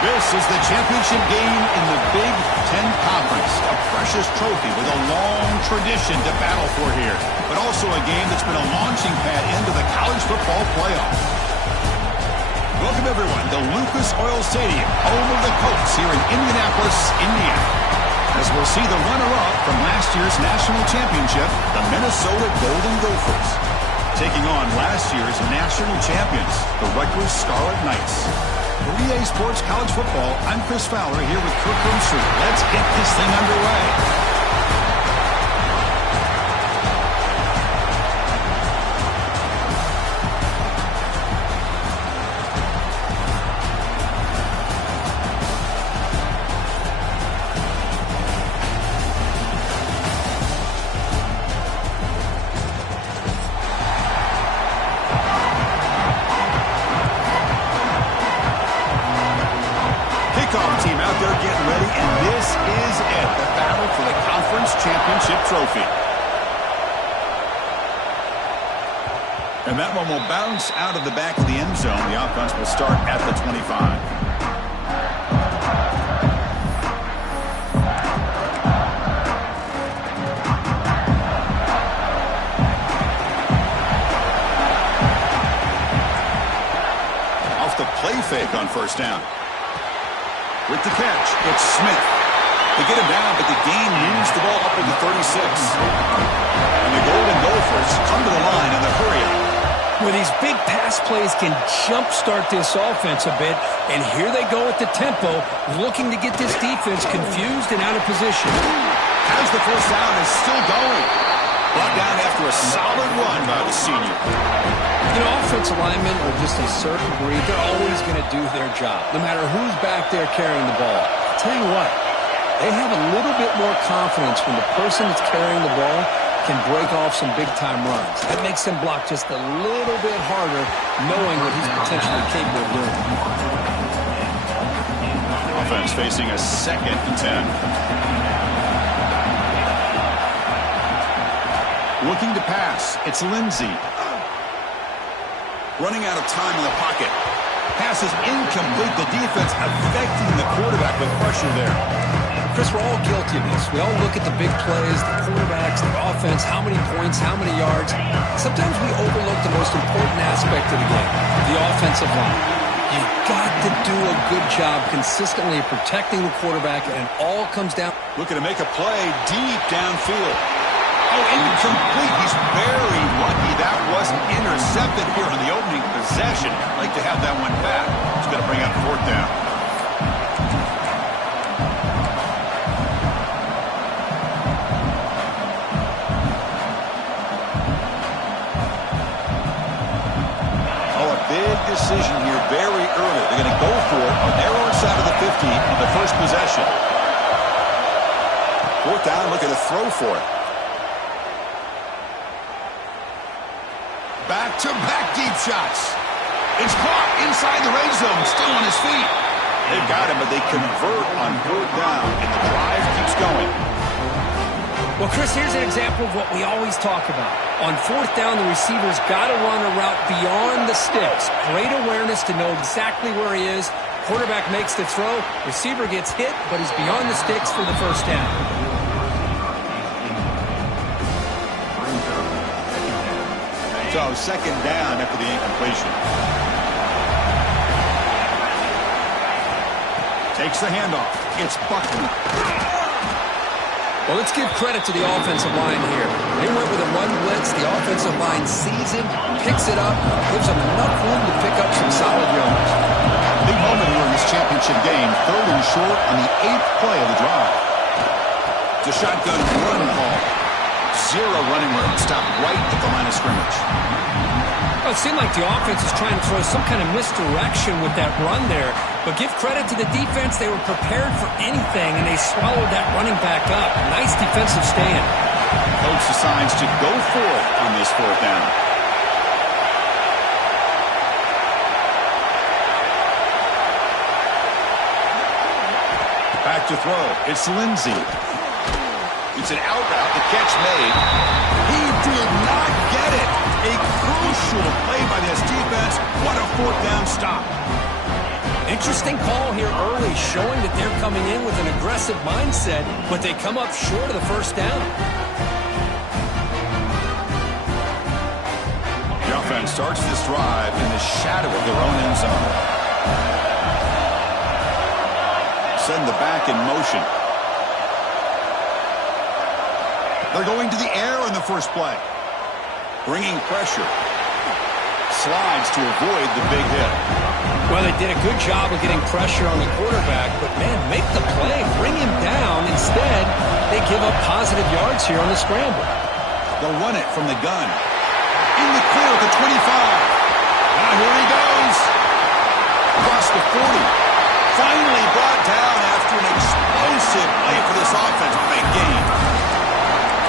This is the championship game in the Big Ten Conference. A precious trophy with a long tradition to battle for here. But also a game that's been a launching pad into the college football playoff. Welcome, everyone, to Lucas Oil Stadium, home of the Colts here in Indianapolis, Indiana. As we'll see the runner-up from last year's national championship, the Minnesota Golden Gophers, taking on last year's national champions, the Rutgers Scarlet Knights. For EA Sports College Football, I'm Chris Fowler here with Kirk Roomstree. Let's get this thing underway. Team out there getting ready, and this is it, the battle for the conference championship trophy. And that one will bounce out of the back of the end zone. The offense will start at the 25. Off the play fake on first down. With the catch, it's Smith. They get him down, but the gain moves the ball up to the 36. And the Golden Gophers come to the line in the hurry-up. Well, these big pass plays can jumpstart this offense a bit, and here they go at the tempo, looking to get this defense confused and out of position. Has the first down, is still going. Brought down after a solid run by the senior. You know, offensive linemen are just a certain breed. They're always going to do their job, no matter who's back there carrying the ball. I'll tell you what, they have a little bit more confidence when the person that's carrying the ball can break off some big-time runs. That makes them block just a little bit harder, knowing what he's potentially capable of doing. Offense facing a 2nd and 10. Looking to pass, it's Lindsey. Running out of time in the pocket. Pass is incomplete. The defense affecting the quarterback with pressure there. Chris, we're all guilty of this. We all look at the big plays, the quarterbacks, the offense, how many points, how many yards. Sometimes we overlook the most important aspect of the game, the offensive line. You've got to do a good job consistently protecting the quarterback, and it all comes down. Looking to make a play deep downfield. Oh, incomplete. He's very lucky that wasn't intercepted here on the opening possession. I'd like to have that one back. It's going to bring up 4th down. Oh, a big decision here very early. They're going to go for it on their own side of the 50 on the first possession. 4th down, looking to throw for it. Back-to-back deep shots. It's caught inside the red zone, still on his feet. They've got him, but they convert on 4th down, and the drive keeps going. Well, Chris, here's an example of what we always talk about. On 4th down, the receiver's got to run a route beyond the sticks. Great awareness to know exactly where he is. Quarterback makes the throw. Receiver gets hit, but he's beyond the sticks for the first down. So 2nd down after the incompletion. Takes the handoff. It's Buckner. Well, let's give credit to the offensive line here. They went with a run blitz. The offensive line sees him, picks it up, gives them enough room to pick up some solid yards. Big moment here in this championship game. 3rd and short on the 8th play of the drive. It's a shotgun run call. 0 running room. Stop right at the line of scrimmage. Well, it seemed like the offense is trying to throw some kind of misdirection with that run there. But give credit to the defense. They were prepared for anything, and they swallowed that running back up. Nice defensive stand. Coach decides to go for it on this 4th down. Back to throw. It's Lindsey. It's an out route. The catch made. He did not get it. A crucial play by this defense. What a 4th down stop. Interesting call here early, showing that they're coming in with an aggressive mindset, but they come up short of the first down. The offense starts this drive in the shadow of their own end zone. Send the back in motion. They're going to the air on the first play. Bringing pressure. Slides to avoid the big hit. Well, they did a good job of getting pressure on the quarterback, but, man, make the play. Bring him down. Instead, they give up positive yards here on the scramble. They'll run it from the gun. In the clear at the 25. Now here he goes. Across the 40. Finally brought down after an explosive play for this offense. Big game.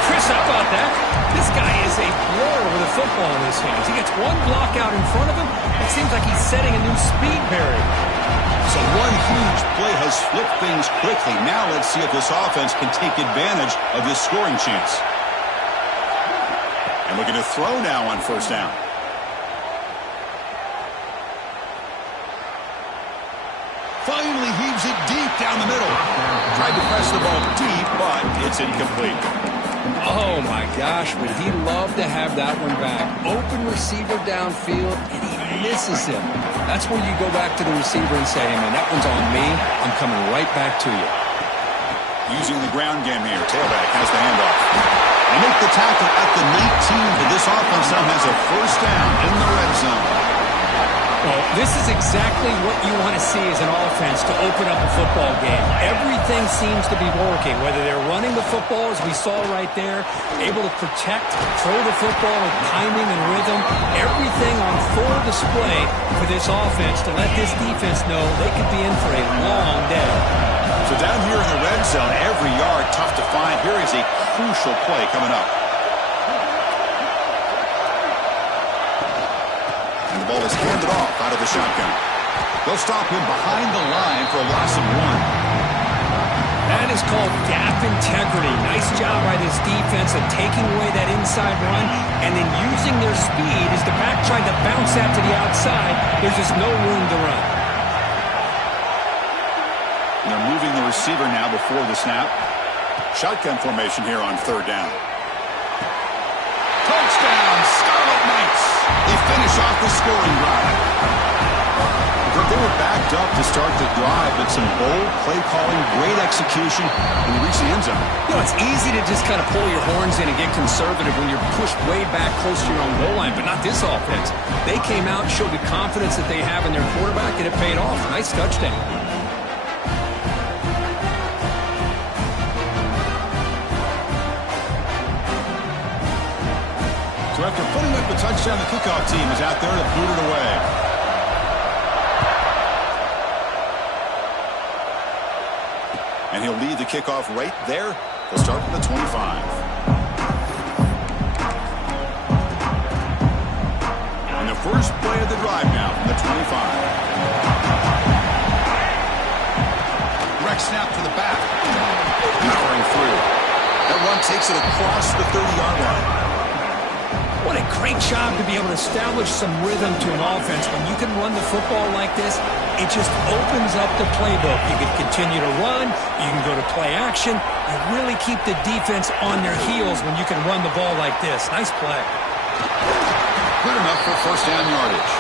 Chris, how about that? This guy is a blur with a football in his hands. He gets one block out in front of him. It seems like he's setting a new speed barrier. So one huge play has flipped things quickly. Now let's see if this offense can take advantage of this scoring chance. And looking to throw now on first down. Finally heaves it deep down the middle. Tried to press the ball deep, but it's incomplete. Oh, my gosh, would he love to have that one back. Open receiver downfield, and he misses him. That's when you go back to the receiver and say, hey, man, that one's on me. I'm coming right back to you. Using the ground game here. Tailback has the handoff. They make the tackle at the 19, but this offense now has a first down in the red zone. Well, this is exactly what you want to see as an offense to open up a football game. Everything seems to be working, whether they're running the football, as we saw right there, able to protect, throw the football with timing and rhythm, everything on full display for this offense to let this defense know they could be in for a long day. So down here in the red zone, every yard tough to find. Here is a crucial play coming up. The ball is handed off out of the shotgun. They'll stop him behind the line for a loss of 1. That is called gap integrity. Nice job by this defense of taking away that inside run and then using their speed as the back tried to bounce that to the outside. There's just no room to run. And they're moving the receiver now before the snap. Shotgun formation here on third down. Touchdown, Scarlet Knights. They finish off the scoring drive. They were backed up to start the drive, but some bold play calling, great execution, and they reach the end zone. You know, it's easy to just kind of pull your horns in and get conservative when you're pushed way back close to your own goal line, but not this offense. They came out and showed the confidence that they have in their quarterback, and it paid off. Nice touchdown. So after putting up a touchdown, the kickoff team is out there to boot it away. And he'll lead the kickoff right there. They'll start from the 25. And the first play of the drive now from the 25. Direct snap to the back. Powering through. That run takes it across the 30-yard line. What a great job to be able to establish some rhythm to an offense. When you can run the football like this, it just opens up the playbook. You can continue to run. You can go to play action. You really keep the defense on their heels when you can run the ball like this. Nice play. Good enough for first down yardage.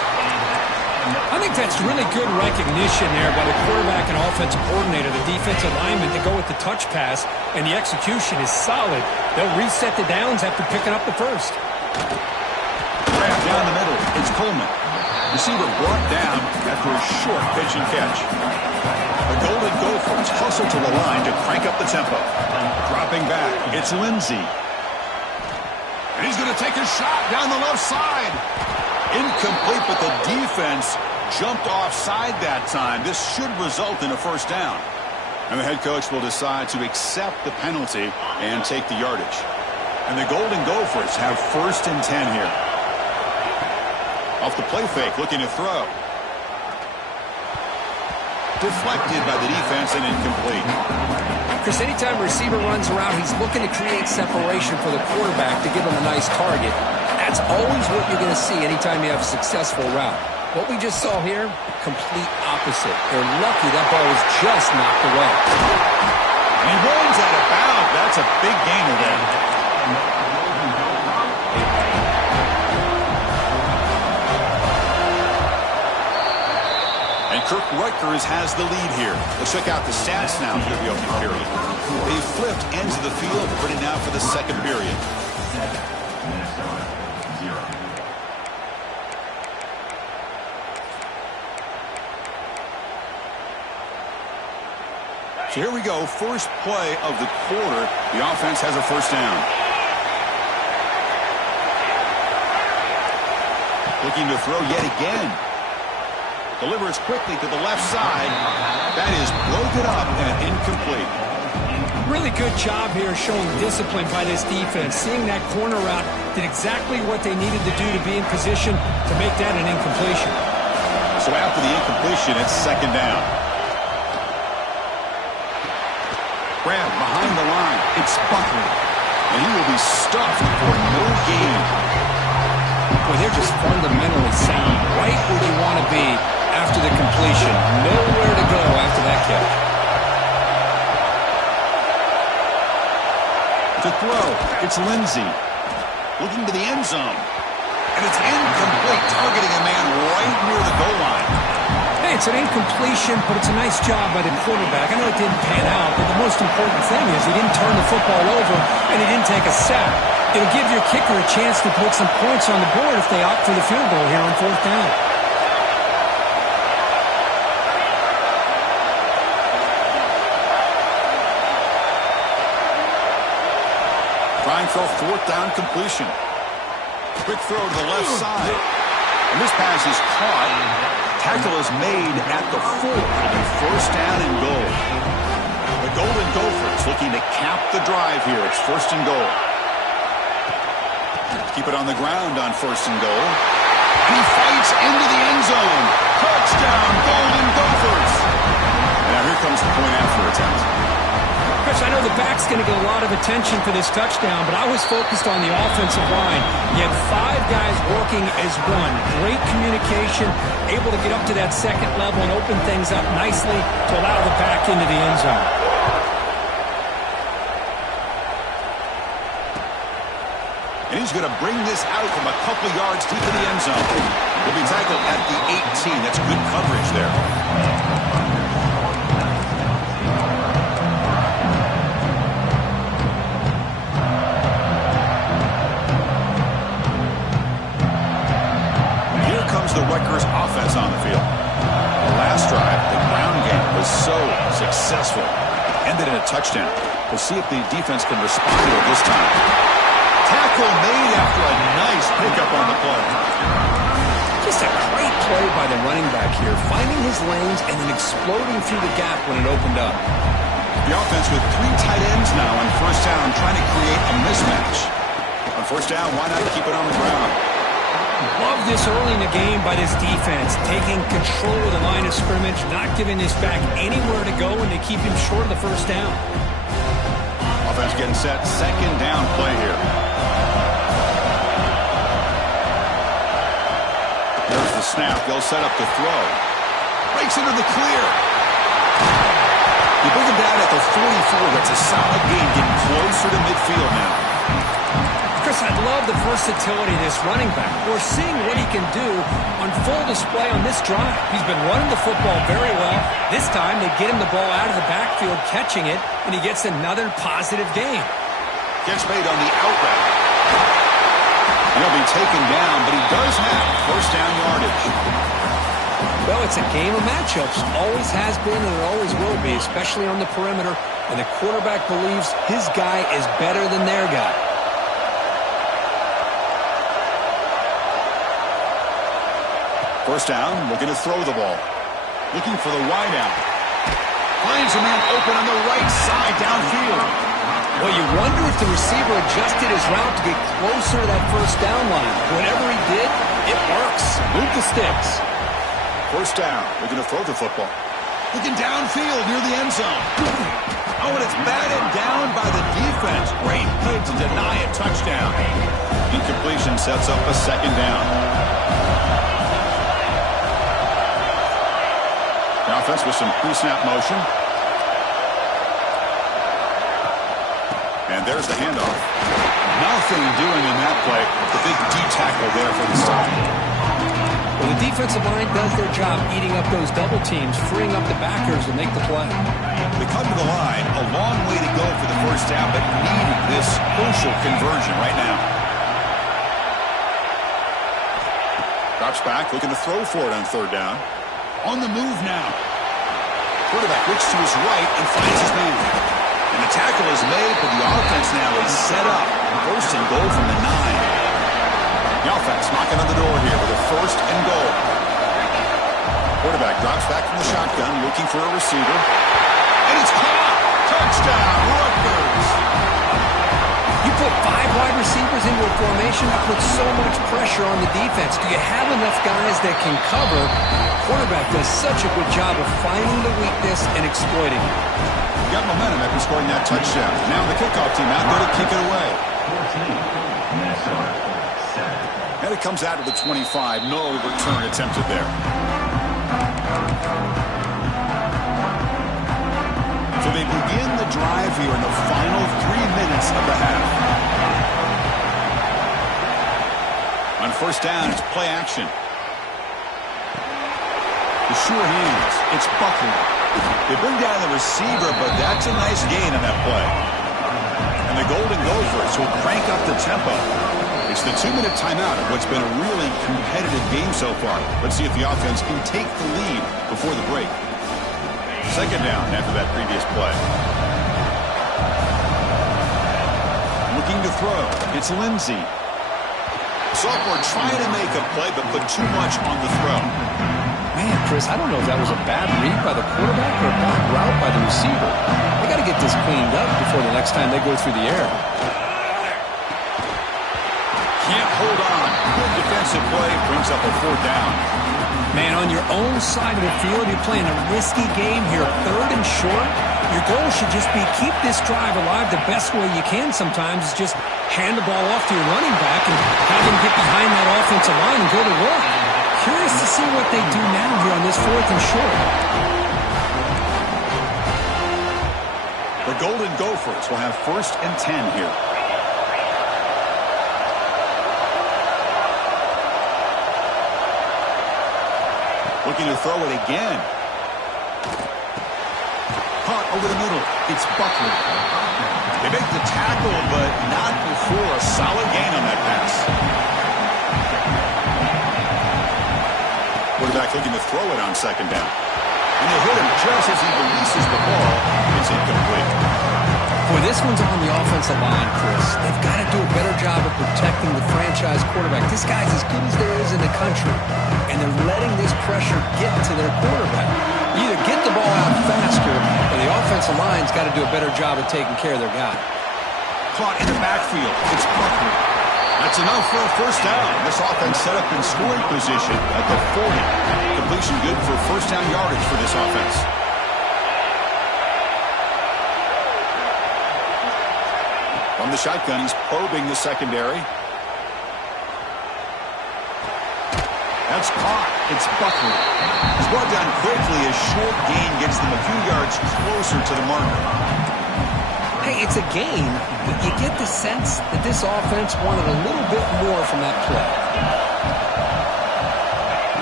I think that's really good recognition there by the quarterback and offensive coordinator, the defensive lineman, to go with the touch pass, and the execution is solid. They'll reset the downs after picking up the first. Grab down the middle. It's Coleman. Receiver brought down after a short pitch and catch. The Golden Gophers hustle to the line to crank up the tempo. Dropping back, it's Lindsey. And he's going to take a shot down the left side. Incomplete, but the defense jumped offside that time. This should result in a first down. And the head coach will decide to accept the penalty and take the yardage. And the Golden Gophers have first and 10 here. Off the play fake, looking to throw. Deflected by the defense and incomplete. Chris, anytime a receiver runs around, he's looking to create separation for the quarterback to give him a nice target. That's always what you're going to see anytime you have a successful route. What we just saw here, complete opposite. They're lucky that ball was just knocked away. And he runs out of bounds. That's a big gainer there. And Rutgers has the lead here. Let's check out the stats now for the opening period. They flipped ends of the field, ready now for the second period. So here we go, first play of the quarter. The offense has a first down. Looking to throw yet again. Delivers quickly to the left side. That is broken up and incomplete. Really good job here showing discipline by this defense. Seeing that corner route did exactly what they needed to do to be in position to make that an incompletion. So after the incompletion, it's second down. Grab behind the line. It's Buckley. And he will be stuffed for no gain. Boy, they're just fundamentally sound. Right where you want to be after the completion. Nowhere to go after that catch. To throw, it's Lindsey. Looking to the end zone. And it's incomplete, targeting a man right near the goal line. Hey, it's an incompletion, but it's a nice job by the quarterback. I know it didn't pan out, but the most important thing is he didn't turn the football over and he didn't take a sack. It'll give your kicker a chance to put some points on the board if they opt for the field goal here on fourth down. Trying for a fourth down completion. Quick throw to the left side. And this pass is caught. Tackle is made at the 4 and first down and goal. The Golden Gophers looking to cap the drive here. It's first and goal. Keep it on the ground on first and goal. And he fights into the end zone. Touchdown, Golden Gophers. And now here comes the point after attempt. Chris, I know the back's going to get a lot of attention for this touchdown, but I was focused on the offensive line. You had 5 guys working as one. Great communication, able to get up to that second level and open things up nicely to allow the back into the end zone. And he's going to bring this out from a couple yards deep in the end zone. He'll be tackled at the 18. That's good coverage there. The Rutgers offense on the field. The last drive, the ground game was so successful. Ended in a touchdown. We'll see if the defense can respond to it this time. Tackle made after a nice pickup on the play. Just a great play by the running back here, finding his lanes and then exploding through the gap when it opened up. The offense with 3 tight ends now on first down, trying to create a mismatch. On first down, why not keep it on the ground? Love this early in the game by this defense, taking control of the line of scrimmage, not giving this back anywhere to go, and they keep him short of the first down. Offense getting set, second down play here. There's the snap, they'll set up the throw. Breaks into the clear. You bring him down at the 44, that's a solid gain, getting closer to midfield now. Chris, I love the versatility of this running back. We're seeing what he can do on full display on this drive. He's been running the football very well. This time, they get him the ball out of the backfield, catching it, and he gets another positive gain. Gets made on the out route. He'll be taken down, but he does have first down yardage. Well, it's a game of matchups. Always has been, and it always will be, especially on the perimeter. And the quarterback believes his guy is better than their guy. First down, looking to throw the ball. Looking for the wide out. Finds a man open on the right side downfield. Well, you wonder if the receiver adjusted his route to get closer to that first down line. Whatever he did, it works. Move the sticks. First down, looking to throw the football. Looking downfield near the end zone. Oh, and it's batted down by the defense. Great play to deny a touchdown. Incompletion sets up a second down. Offense with some pre-snap motion. And there's the handoff. Nothing doing in that play. The big D tackle there for the stop. Well, the defensive line does their job eating up those double teams, freeing up the backers to make the play. They come to the line. A long way to go for the first down, but needing this crucial conversion right now. Drops back, looking to throw for it on third down. On the move now. Quarterback looks to his right and finds his man. And the tackle is made, but the offense now is set up. First and goal from the 9. The offense knocking on the door here with a first and goal. Quarterback drops back from the shotgun, looking for a receiver. And it's caught! Touchdown, Rutgers! You put 5 wide receivers into a formation, that puts so much pressure on the defense. Do you have enough guys that can cover? Quarterback does such a good job of finding the weakness and exploiting it. Got momentum after scoring that touchdown. Now the kickoff team out there to kick it away. And it comes out to the 25. No return attempted there. So they begin the drive here in the final 3 minutes of the half. On first down, it's play action. The sure hands. It's Buckner. They bring down the receiver, but that's a nice gain on that play. And the Golden Gophers will crank up the tempo. It's the 2-minute timeout of what's been a really competitive game so far. Let's see if the offense can take the lead before the break. Second down after that previous play. Looking to throw. It's Lindsey. Sophomore trying to make a play, but put too much on the throw. Man, Chris, I don't know if that was a bad read by the quarterback or a bad route by the receiver. They got to get this cleaned up before the next time they go through the air. Can't hold on. Good defensive play brings up a fourth down. Man, on your own side of the field, you're playing a risky game here. Third and short. Your goal should just be keep this drive alive the best way you can sometimes is just hand the ball off to your running back and have him get behind that offensive line and go to work. Curious to see what they do now here on this fourth and short. The Golden Gophers will have first and 10 here. Looking to throw it again. Caught over the middle. It's Buckner. They make the tackle, but not before a solid gain on that pass. Quarterback looking to throw it on second down. And they hit him just as he releases the ball. It's incomplete. Boy, this one's on the offensive line, Chris. They've got to do a better job of protecting the franchise quarterback. This guy's as good as there is in the country, and they're letting this pressure get to their quarterback. Either get the ball out faster, or the offensive line's got to do a better job of taking care of their guy. Caught in the backfield. It's Buckner. That's enough for a first down. This offense set up in scoring position at the 40. Completion good for first down yardage for this offense. From the shotgun, he's probing the secondary. That's caught. It's Buckner. He's brought down quickly. A short gain gets them a few yards closer to the marker. Hey, it's a game, but you get the sense that this offense wanted a little bit more from that play.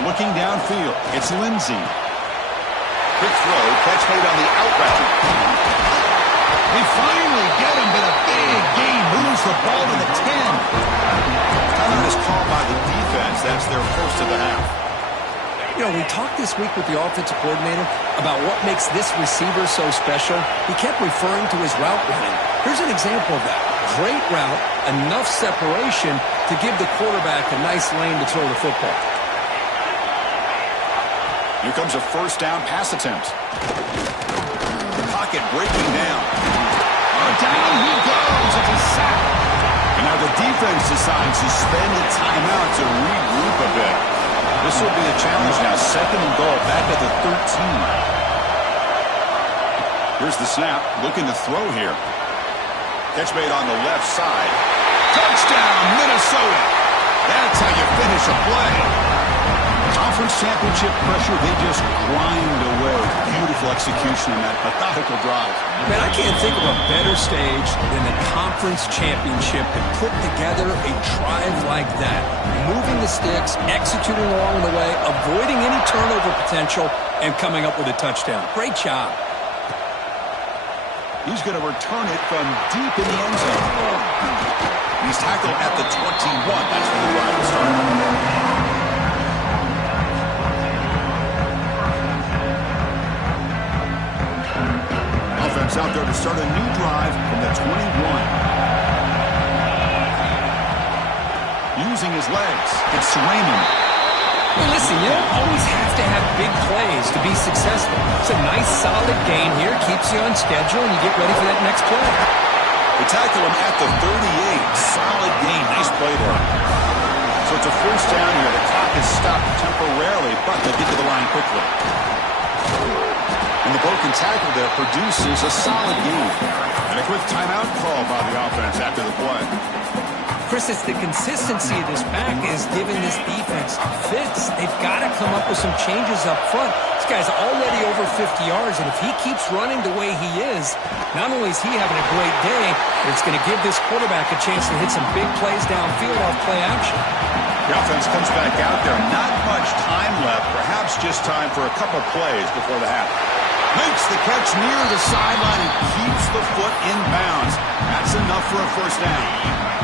Looking downfield, it's Lindsey. Quick throw, catch made on the out route. They finally get him, but a big gain moves the ball to the 10. Timeout is called by the defense. That's their first of the half. You know, we talked this week with the offensive coordinator about what makes this receiver so special. He kept referring to his route running. Here's an example of that. Great route, enough separation to give the quarterback a nice lane to throw the football. Here comes a first down pass attempt. The pocket breaking down. Down he goes. It's a sack. And now the defense decides to spend a timeout to regroup a bit. This will be a challenge now. Second and goal, back at the 13. Here's the snap. Looking to throw here. Catch made on the left side. Touchdown, Minnesota. That's how you finish a play. Off conference championship pressure, they just grind away. Beautiful execution on that methodical drive. Man, I can't think of a better stage than the conference championship to put together a drive like that. Moving the sticks, executing along the way, avoiding any turnover potential, and coming up with a touchdown. Great job. He's going to return it from deep in the end zone. He's tackled at the 21. That's where the drive will start. Offense out there to start a new drive from the 21. Using his legs. It's Raymond. Well, listen, you don't always have to have big plays to be successful. It's a nice, solid gain here. Keeps you on schedule, and you get ready for that next play. They tackle him at the 38. Solid gain. Nice play there. So it's a first down here. The clock is stopped temporarily, but they get to the line quickly. And the broken tackle there produces a solid gain. And a quick timeout call by the offense after the play. Chris, it's the consistency of this back is giving this defense fits. They've got to come up with some changes up front. This guy's already over 50 yards, and if he keeps running the way he is, not only is he having a great day, but it's going to give this quarterback a chance to hit some big plays downfield off play action. The offense comes back out there. Not much time left. Perhaps just time for a couple plays before the half. Makes the catch near the sideline and keeps the foot in bounds. That's enough for a first down.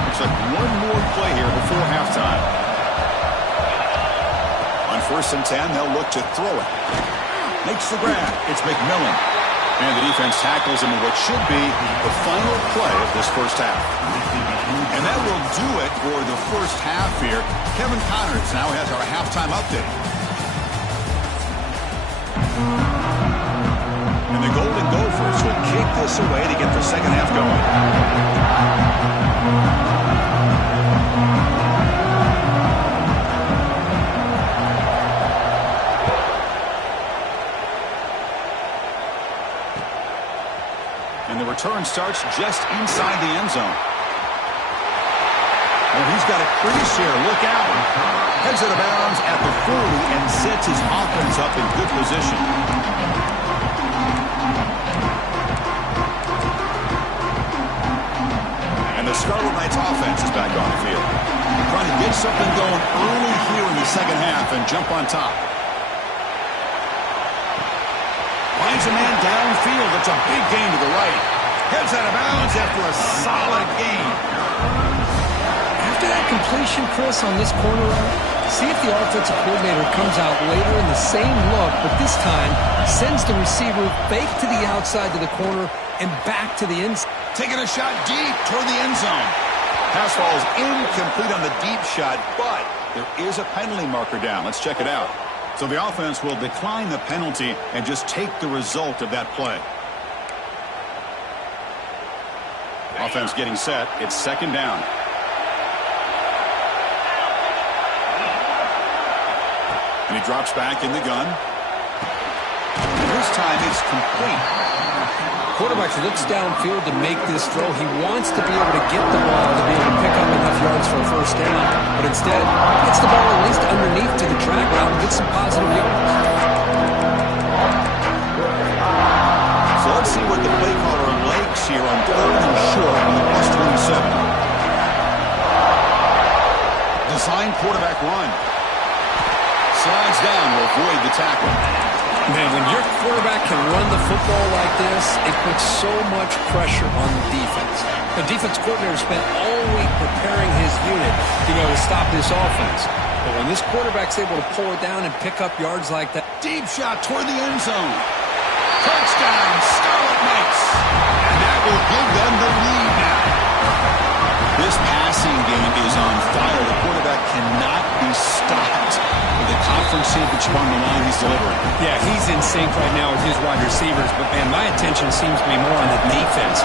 Looks like one more play here before halftime. On 1st and 10, they'll look to throw it. Makes the grab. It's McMillan. And the defense tackles him in what should be the final play of this first half. And that will do it for the first half here. Kevin Connors now has our halftime update. And the Golden Gophers will kick this away to get the second half going. And the return starts just inside the end zone. Well, he's got a crease here. Look out. Heads out of bounds at the 40 and sets his offense up in good position. Scarlet Knights offense is back on the field. Trying to get something going early here in the second half and jump on top. Finds a man downfield. It's a big gain to the right. Heads out of bounds after a solid gain. After that completion, Chris, on this corner route, see if the offensive coordinator comes out later in the same look, but this time sends the receiver fake to the outside to the corner and back to the inside. Taking a shot deep toward the end zone. Pass ball is incomplete on the deep shot, but there is a penalty marker down. Let's check it out. So the offense will decline the penalty and just take the result of that play. Offense getting set. It's second down. And he drops back in the gun. And this time it's complete. Quarterback looks downfield to make this throw. He wants to be able to get the ball to be able to pick up enough yards for a first down. But instead, gets the ball at least underneath to the drag route and gets some positive yards. So let's see what the play caller likes here on 3rd and short on the +27. Design quarterback run. Slides down to avoid the tackle. Man, when your quarterback can run the football like this, it puts so much pressure on the defense. The defense coordinator spent all week preparing his unit to be able to stop this offense. But when this quarterback's able to pull it down and pick up yards like that. Deep shot toward the end zone. Touchdown, Scarlet Knights. And that will give them the lead now. This passing game is on fire. The quarterback cannot be stopped. With the conference championship on the line, he's delivering. Yeah, he's in sync right now with his wide receivers, but man, my attention seems to be more on the defense.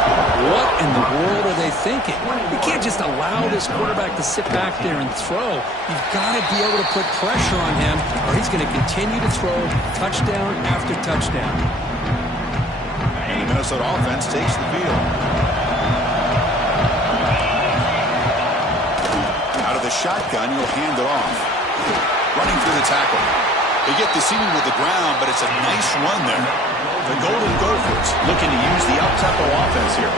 What in the world are they thinking? You can't just allow this quarterback to sit back there and throw. You've got to be able to put pressure on him, or he's going to continue to throw touchdown after touchdown. And the Minnesota offense takes the field. Out of the shotgun, he'll hand it off. Running through the tackle. They get the ceiling with the ground, but it's a nice run there. The Golden Gophers looking to use the up-tempo offense here.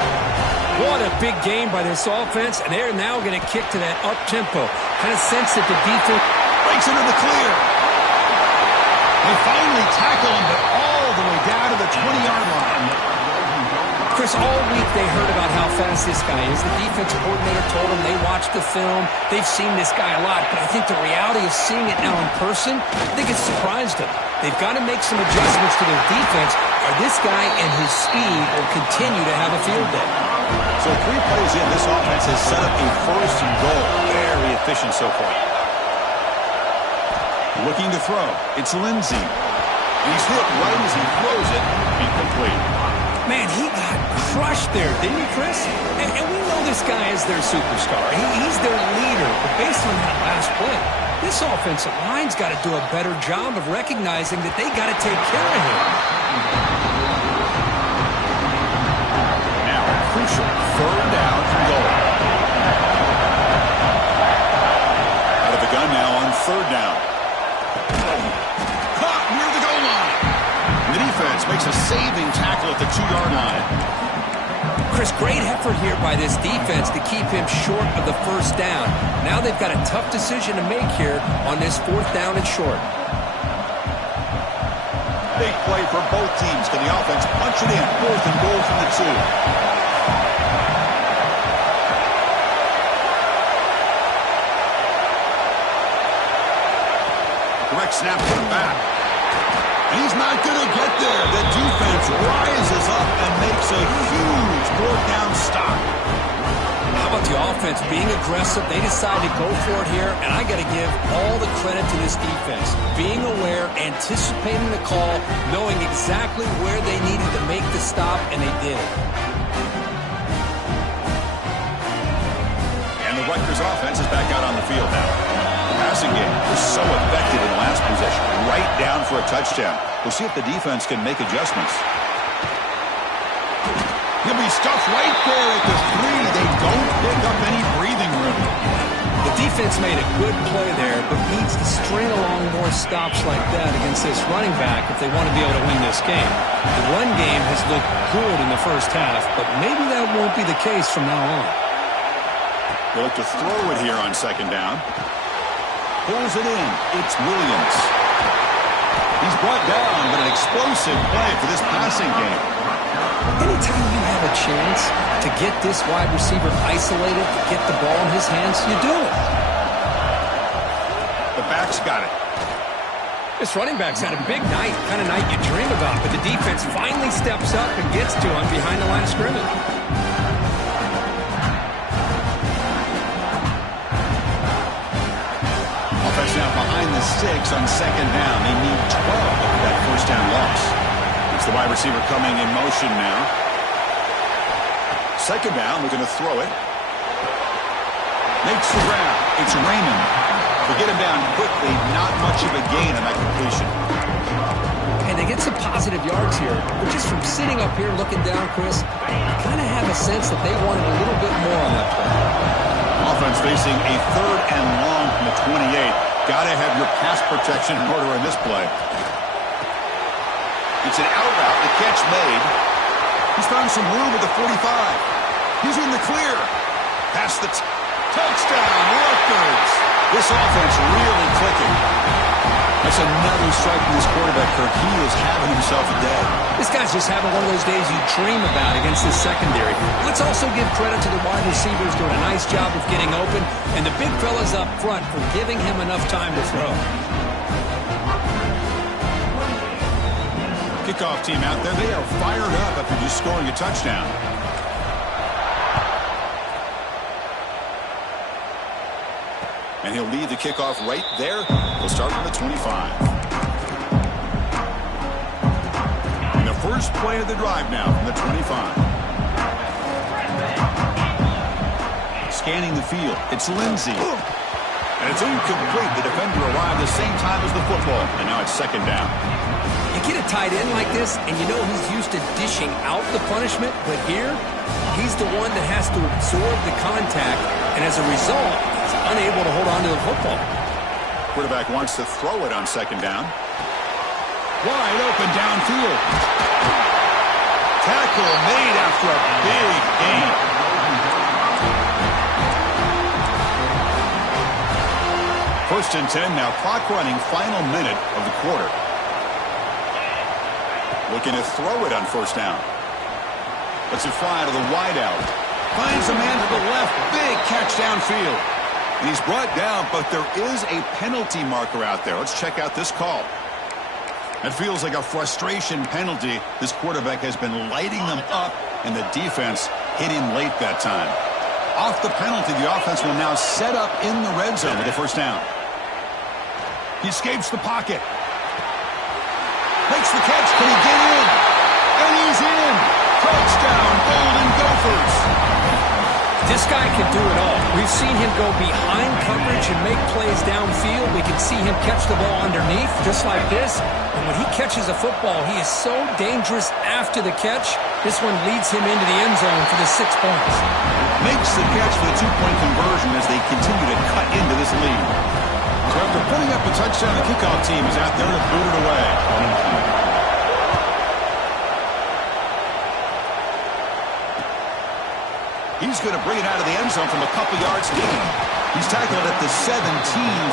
What a big game by this offense, and they're now going to kick to that up-tempo. Kind of sense that the defense breaks into the clear. They finally tackle him, but all the way down to the 20-yard line. Chris, all week they heard about how fast this guy is. The defensive coordinator told them they watched the film. They've seen this guy a lot, but I think the reality of seeing it now in person, I think it's surprised them. They've got to make some adjustments to their defense, or this guy and his speed will continue to have a field day. So 3 plays in, this offense has set up a first and goal. Very efficient so far. Looking to throw. It's Lindsey. He's hit right as he throws it. Incomplete. Man, he got crushed there, didn't he, Chris? And we know this guy is their superstar. He's their leader. But based on that last play, this offensive line's got to do a better job of recognizing that they got to take care of him. Now, crucial 3rd down and goal. Out of the gun now on 3rd down. Caught near the goal line. The defense makes a saving tackle at the 2-yard line. Chris, great effort here by this defense to keep him short of the 1st down. Now they've got a tough decision to make here on this 4th down and short. Big play for both teams. Can the offense punch it in? 4th and goal from the 2. Direct snap to the back. He's not going to get there. The defense rises up and makes a huge 4th down stop. How about the offense being aggressive? They decide to go for it here, and I got to give all the credit to this defense. Being aware, anticipating the call, knowing exactly where they needed to make the stop, and they did it. And the Rutgers offense is back out on the field now. Passing game was so effective in the last possession, right down for a touchdown. We'll see if the defense can make adjustments. He'll be stuffed right there at the 3. They don't pick up any breathing room. The defense made a good play there, but needs to string along more stops like that against this running back if they want to be able to win this game. The run game has looked good in the 1st half, but maybe that won't be the case from now on. They look to throw it here on 2nd down. Pulls it in. It's Williams. He's brought down, but an explosive play for this passing game. Anytime you have a chance to get this wide receiver isolated, to get the ball in his hands, you do it. The back's got it. This running back's had a big night, kind of night you dream about, but the defense finally steps up and gets to him behind the line of scrimmage. Offense now behind the 6 on 2nd down. They need 12 after that 1st down loss. It's the wide receiver coming in motion now. 2nd down, we're going to throw it. Makes the grab. It's Raymond. They get him down quickly. Not much of a gain on that completion. And they get some positive yards here. But just from sitting up here looking down, Chris, I kind of have a sense that they wanted a little bit more on that play. Offense facing a 3rd and long from the 28. Got to have your pass protection in order in this play. It's an out route. The catch made. He's found some room at the 45. He's in the clear. Past the touchdown, Rutgers. This offense really clicking. That's another strike from this quarterback, Kirk. He is having himself a day. This guy's just having one of those days you dream about against this secondary. Let's also give credit to the wide receivers doing a nice job of getting open, and the big fellas up front for giving him enough time to throw. Kickoff team out there, they are fired up after just scoring a touchdown. And he'll lead the kickoff right there. He'll start from the 25. And the first play of the drive now from the 25. Scanning the field. It's Lindsey. And it's incomplete. The defender arrived the same time as the football. And now it's 2nd down. You get a tight end like this, and you know he's used to dishing out the punishment. But here, he's the one that has to absorb the contact. And as a result, unable to hold on to the football. Quarterback wants to throw it on 2nd down. Wide open downfield. Tackle made after a big gain. First and 10 now. Clock running. Final minute of the quarter. Looking to throw it on first down. Lets it fly to the wideout. Finds a man to the left. Big catch downfield. And he's brought down, but there is a penalty marker out there. Let's check out this call. It feels like a frustration penalty. This quarterback has been lighting them up, and the defense hit him late that time. Off the penalty, the offense will now set up in the red zone with the first down. He escapes the pocket. Makes the catch. Can he get in? And he's in. Touchdown, Golden Gophers. This guy can do it all. We've seen him go behind coverage and make plays downfield. We can see him catch the ball underneath, just like this. And when he catches a football, he is so dangerous after the catch. This one leads him into the end zone for the 6 points. Makes the catch for the 2-point conversion as they continue to cut into this lead. So after putting up a touchdown, the kickoff team is out there to boot it away. He's going to bring it out of the end zone from a couple yards deep. He's tackled at the 17,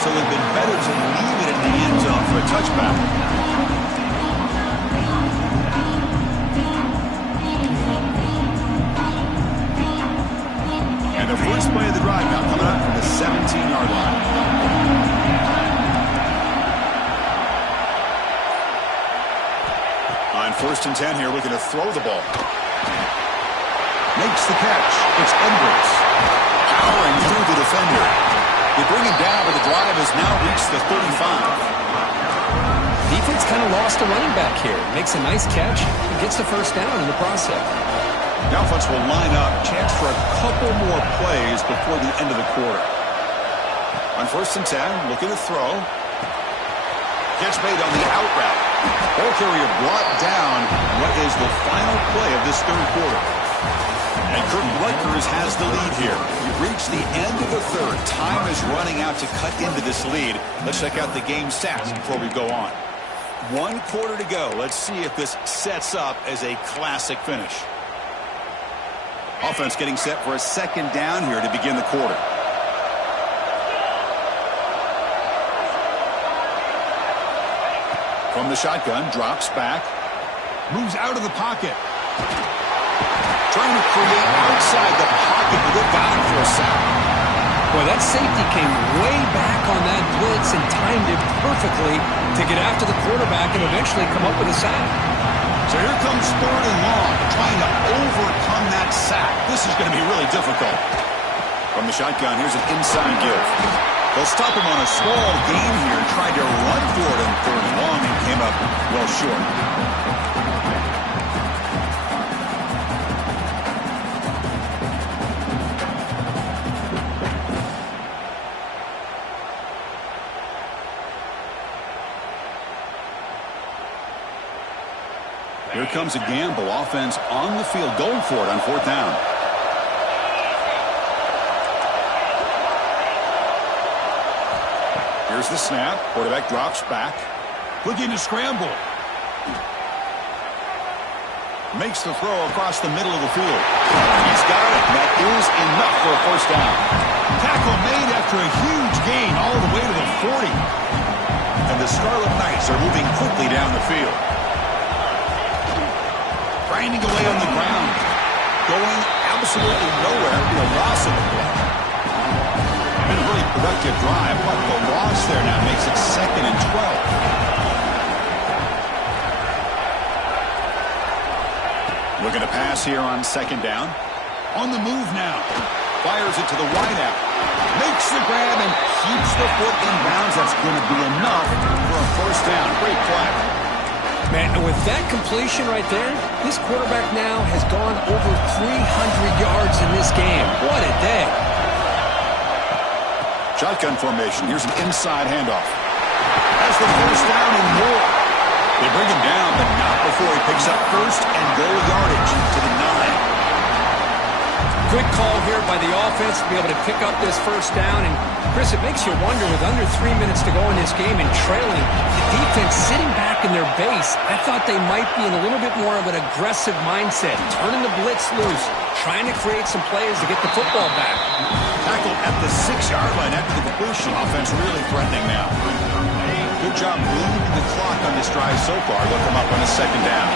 so they've been better to leave it in the end zone for a touchback. And the first play of the drive now coming out from the 17-yard line. On first and 10 here, looking to throw the ball. Makes the catch. It's Edwards. Powering through the defender. They bring him down, but the drive has now reached the 35. Defense kind of lost a running back here. Makes a nice catch and gets the first down in the process. The offense will line up. Chance for a couple more plays before the end of the quarter. On first and 10, looking to throw. Catch made on the out route. Ball carrier brought down. What is the final play of this third quarter? And Rutgers has the lead here. We've reached the end of the third. Time is running out to cut into this lead. Let's check out the game stats before we go on. 1 quarter to go. Let's see if this sets up as a classic finish. Offense getting set for a second down here to begin the quarter. From the shotgun, drops back. Moves out of the pocket. Trying to create outside the pocket, but they've got him for a sack. Boy, that safety came way back on that blitz and timed it perfectly to get after the quarterback and eventually come up with a sack. So here comes third and long, trying to overcome that sack. This is going to be really difficult. From the shotgun, here's an inside give. They'll stop him on a small gain here, tried to run for it on third and long and came up well short. Here comes a gamble. Offense on the field going for it on fourth down. Here's the snap. Quarterback drops back. Looking to scramble. Makes the throw across the middle of the field. He's got it. That is enough for a first down. Tackle made after a huge gain all the way to the 40. And the Scarlet Knights are moving quickly down the field. Grinding away on the ground. Going absolutely nowhere. The loss of the play. Been a really productive drive, but the loss there now makes it 2nd and 12. Looking to pass here on second down. On the move now. Fires it to the wideout. Makes the grab and keeps the foot in bounds. That's going to be enough for a first down. Great play. Man, and with that completion right there, this quarterback now has gone over 300 yards in this game. What a day. Shotgun formation. Here's an inside handoff. Has the first down and more. They bring him down, but not before he picks up first and goal yardage to the 9. Quick call here by the offense to be able to pick up this first down. And, Chris, it makes you wonder, with under 3 minutes to go in this game and trailing, the defense sitting back in their base, I thought they might be in a little bit more of an aggressive mindset, turning the blitz loose, trying to create some plays to get the football back. Tackled at the 6-yard line after the completion. Offense really threatening now. Good job bleeding the clock on this drive so far. They'll come up on a second down.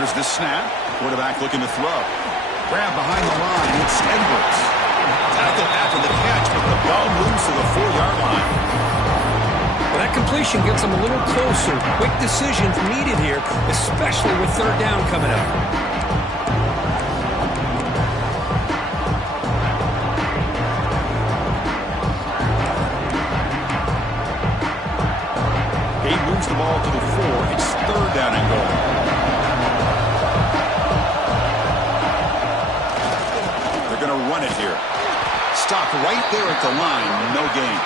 Here's the snap. Quarterback looking to throw. Grab behind the line. It's Edwards. Tackled after the catch, but the ball moves to the 4-yard line. Well, that completion gets them a little closer. Quick decisions needed here, especially with third down coming up. He moves the ball to the 4. It's third down and goal. They're going to run it here. Stopped right there at the line. No gain.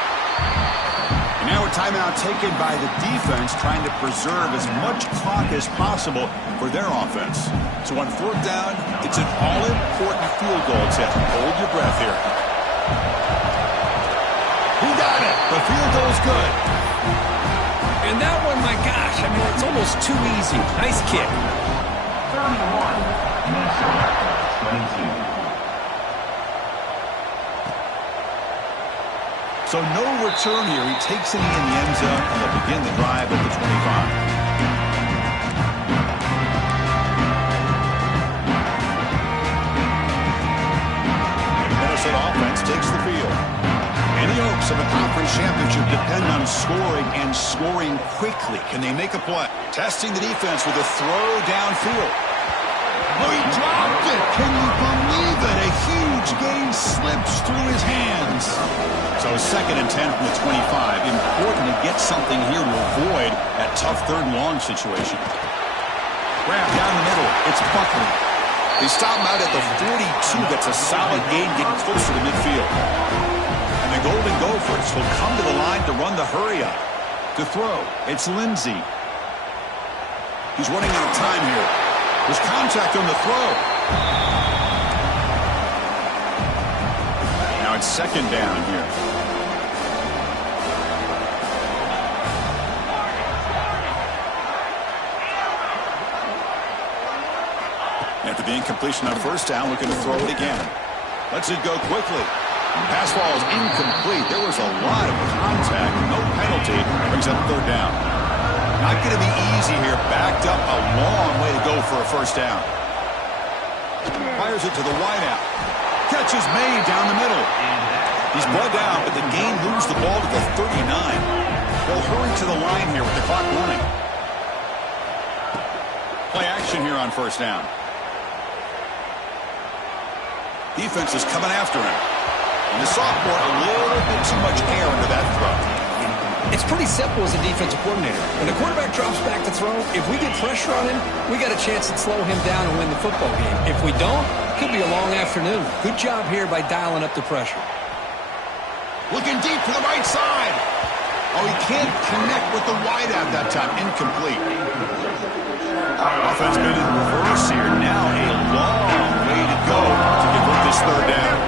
And now a timeout taken by the defense, trying to preserve as much clock as possible for their offense. So on fourth down, it's an all-important field goal attempt. Hold your breath here. He got it. The field goal's good. And that one, my gosh, I mean, it's almost too easy. Nice kick. 31, Minnesota, 22. So no return here. He takes it in the end zone, and they'll begin the drive at the 25. And the Minnesota offense takes the field. Any hopes of a conference championship depend on scoring and scoring quickly. Can they make a play? Testing the defense with a throw downfield. Oh, he dropped it. Can you believe it? A huge gain slips through his hands. So 2nd and 10 from the 25. Important to get something here to avoid that tough third and long situation. Grab down the middle. It's Buckley. They stop him out at the 42. That's a solid gain getting closer to midfield. And the Golden Gophers will come to the line to run the hurry up. To throw, it's Lindsey. He's running out of time here. There's contact on the throw. Now it's 2nd down here. After the incompletion on first down, looking to throw it again. Lets it go quickly. Pass ball is incomplete. There was a lot of contact. No penalty. Brings up third down. Not going to be easy here. Backed up a long way to go for a first down. Fires it to the wideout. Catch is made down the middle. He's brought down, but the gain moves the ball to the 39. They'll hurry to the line here with the clock running. Play action here on first down. Defense is coming after him. And the sophomore, a little bit too much air into that throw. It's pretty simple as a defensive coordinator. When the quarterback drops back to throw, if we get pressure on him, we got a chance to slow him down and win the football game. If we don't, it could be a long afternoon. Good job here by dialing up the pressure. Looking deep to the right side. Oh, he can't connect with the wideout that time. Incomplete. Offense been in reverse here. Now a long way to go to convert this third down.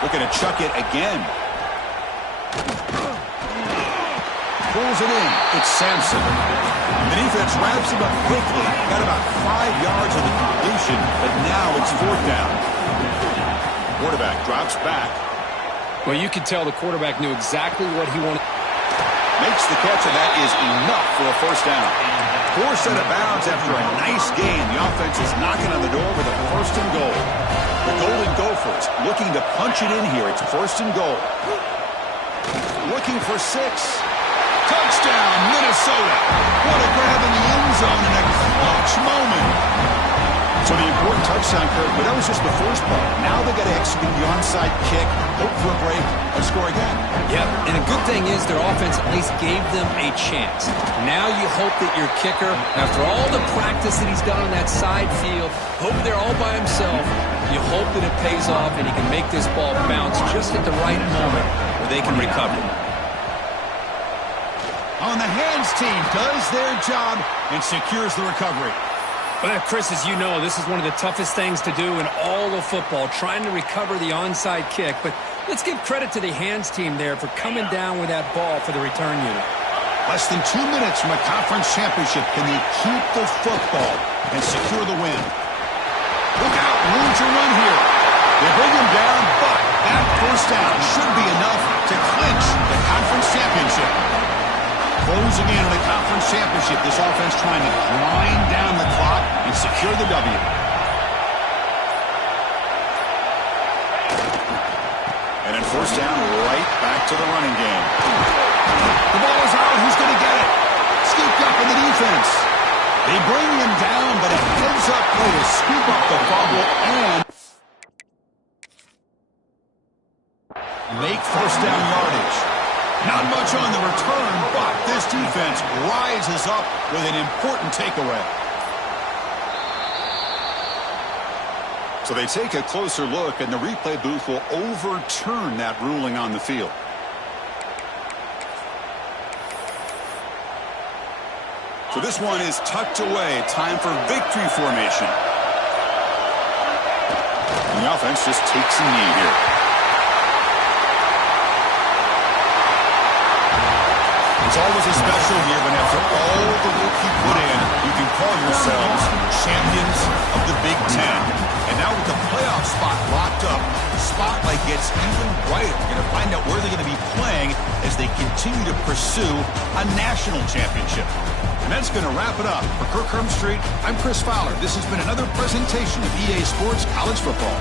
Looking to chuck it again. Pulls it in. It's Sampson. The defense wraps him up quickly. Got about 5 yards of the completion, but now it's fourth down. Quarterback drops back. Well, you could tell the quarterback knew exactly what he wanted. Makes the catch, and that is enough for a first down. 4 set of bounds after a nice gain. The offense is knocking on the door with a first and goal. The Golden Gophers looking to punch it in here. It's first and goal. Looking for 6. Touchdown, Minnesota. What a grab in the end zone in a clutch moment. So the important touchdown curve, but that was just the first part. Now they got to execute the onside kick, hope for a break, and score again. Yep, and a good thing is their offense at least gave them a chance. Now you hope that your kicker, after all the practice that he's done on that side field, hope they're all by himself. You hope that it pays off and he can make this ball bounce just at the right moment where they can recover. On the hands team does their job and secures the recovery. Well, Chris, as you know, this is one of the toughest things to do in all of football, trying to recover the onside kick. But let's give credit to the hands team there for coming down with that ball for the return unit. Less than 2 minutes from a conference championship. Can they keep the football and secure the win? Look out, room to run here. They bring him down, but that first down should be enough to clinch the conference championship. Closing in on a conference championship, this offense trying to grind down the clock and secure the W. And then first down, right back to the running game. The ball is out. Who's going to get it? Scooped up in the defense. They bring him down, but a heads-up play to scoop up the fumble and make first down yardage. Not much on the return, but this defense rises up with an important takeaway. So they take a closer look, and the replay booth will overturn that ruling on the field. So this one is tucked away. Time for victory formation. And the offense just takes a knee here. It's always a special year when after all the work you put in, you can call yourselves champions of the Big Ten. And now with the playoff spot locked up, the spotlight gets even brighter. You're going to find out where they're going to be playing as they continue to pursue a national championship. And that's going to wrap it up. For Kirk Street, I'm Chris Fowler. This has been another presentation of EA Sports College Football.